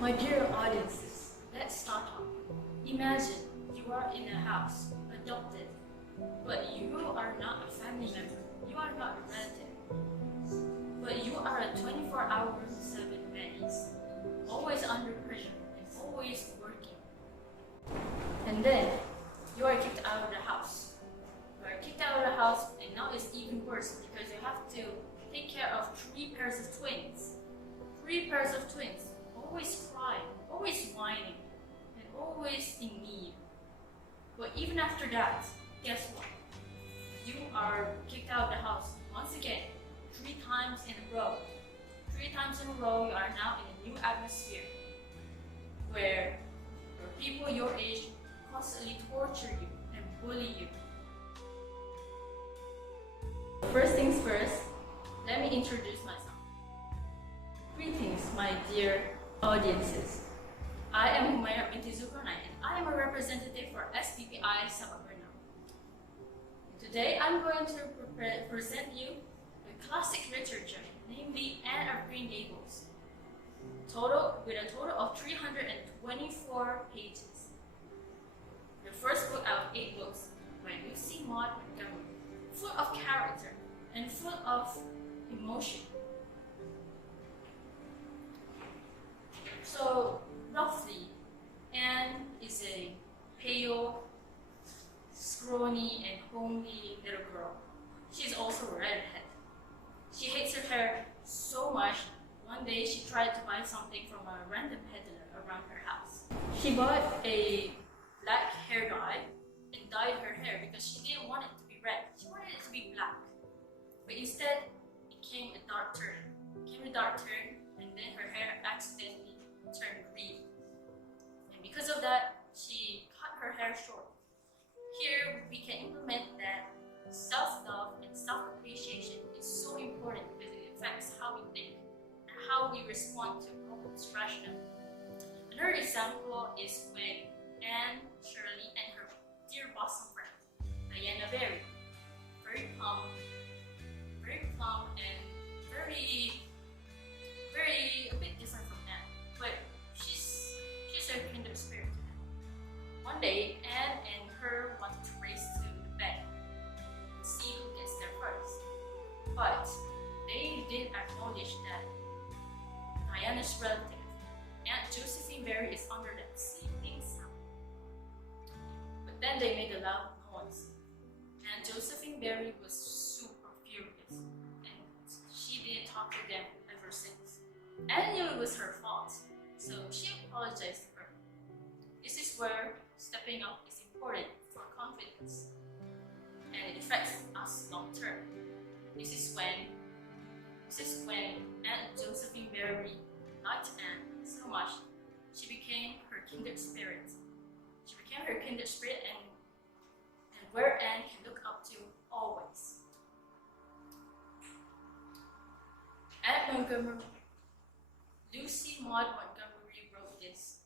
My dear audiences, let's start off. Imagine you are in a house, adopted, but you are not a family member, you are not a relative, but you are a 24-hour-7 nannies, always under pressure and always working. And then, you are kicked out of the house. You are kicked out of the house, and now it's even worse because you have to take care of 3 pairs of twins. 3 pairs of twins, always crying, always whining, and always in need. But even after that, guess what? You are kicked out of the house once again, 3 times in a row. 3 times in a row, you are now in a new atmosphere where people your age constantly torture you and bully you. First things first, let me introduce myself. Greetings, my dear audiences. I am HUMAYRA BINTI ZULQARNAIN and I am a representative for SPPI Sabak Bernam. Today I'm going to present you a classic literature, namely Anne of Green Gables, with a total of 324 pages. The first book out of 8 books by Lucy Maud Montgomery, full of character and full of emotion. So, roughly, Anne is a pale, scrawny, and homely little girl. She's also a redhead. She hates her hair so much, one day she tried to buy something from a random peddler around her house. She bought a black hair dye and dyed her hair because she didn't want it to be red. She wanted it to be black. But instead, it came a dark turn. And then her hair accidentally turned green. And because of that, she cut her hair short. Here, we can implement that self-love and self-appreciation is so important because it affects how we think and how we respond to problems rationally. Another example is when Anne, Shirley, and her dear bosom friend, Diana Berry, very plump and very a bit different from Anne, but she's a kindred spirit to Anne. One day, Anne and her wanted to race to the bed and see who gets there first, but they didn't acknowledge that Diana's relative, Aunt Josephine Berry, is under that sleeping sound. But then they made a loud noise. Aunt Josephine Berry was super furious, and she didn't talk to them ever since. Anne knew it was her fault, so she apologized to her. This is where stepping up is important for confidence, and it affects us long term. This is when Aunt Josephine Berry liked Anne so much, she became her kindred spirit. And where Anne can look up to always. Lucy Maud Montgomery wrote this,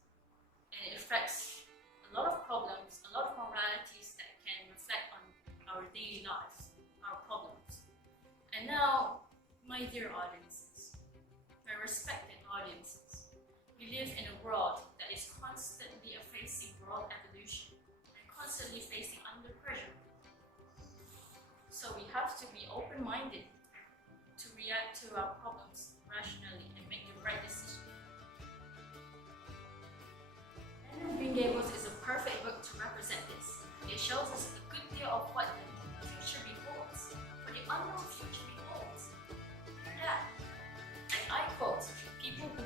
and it affects a lot of problems, a lot of moralities that can reflect on our daily lives, our problems. And now, my dear audiences, my respected audiences, we live in a world that is constantly facing world evolution and constantly facing under pressure. So we have to be open-minded to react to our problems rationally and make the right decision. Anne of Green Gables is a perfect book to represent this. It shows us a good deal of what the future beholds, what the unknown future beholds. Hear that? And I quote, "People who